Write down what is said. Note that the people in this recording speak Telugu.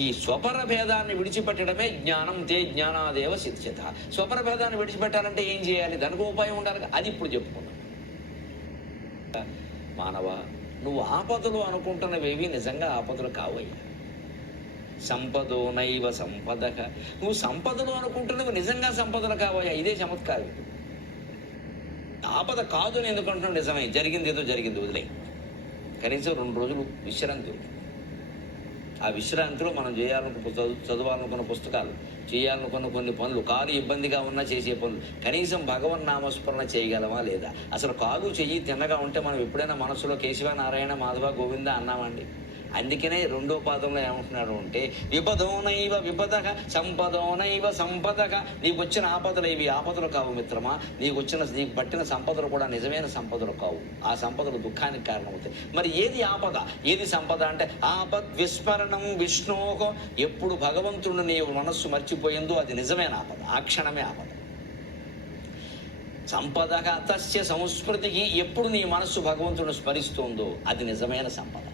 ఈ స్వపర భేదాన్ని విడిచిపెట్టడమే జ్ఞానం. తే జ్ఞానాదేవ సిద్ధ్యత. స్వపర భేదాన్ని విడిచిపెట్టాలంటే ఏం చేయాలి? దానికి ఉపాయం ఉండాలి. అది ఇప్పుడు చెప్పుకున్నాం. మానవ, నువ్వు ఆపదలు అనుకుంటున్నవేవి నిజంగా ఆపదలు కావయ్యా. సంపదో నైవ సంపదక. నువ్వు సంపదలు అనుకుంటున్నవి నిజంగా సంపదలు కావయ్యా. ఇదే చమత్కారం. ఆపద కాదు అని ఎందుకంటున్నావు? నిజమే, జరిగింది ఏదో జరిగింది, వదిలే. కనీసం 2 రోజులు విశ్రాంతి. ఆ విశ్రాంతిలో మనం చదవాలనుకున్న పుస్తకాలు, చేయాలనుకున్న కొన్ని పనులు, కాలు ఇబ్బందిగా ఉన్నా చేసే పనులు, కనీసం భగవన్ నామస్మరణ చేయగలమా లేదా? అసలు కాలు చెయ్యి తిన్నగా ఉంటే మనం ఎప్పుడైనా మనసులో కేశవ నారాయణ మాధవ గోవింద అన్నామండి? అందుకనే 2వ పాదంలో ఏమంటున్నాడు అంటే విపదోనైవ విపదక సంపదోనైవ సంపదక. నీకు వచ్చిన ఆపదలు ఇవి ఆపదలు కావు మిత్రమా. నీకు పట్టిన సంపదలు కూడా నిజమైన సంపదలు కావు. ఆ సంపదలు దుఃఖానికి కారణమవుతాయి. మరి ఏది ఆపద, ఏది సంపద అంటే ఆపద్ విస్మరణం విష్ణోహో. ఎప్పుడు భగవంతుడు నీ మనస్సు మర్చిపోయిందో అది నిజమైన ఆపద. ఆ క్షణమే ఆపద. సంపదక తస్య సంస్మృతికి. ఎప్పుడు నీ మనస్సు భగవంతుడిని స్మరిస్తుందో అది నిజమైన సంపద.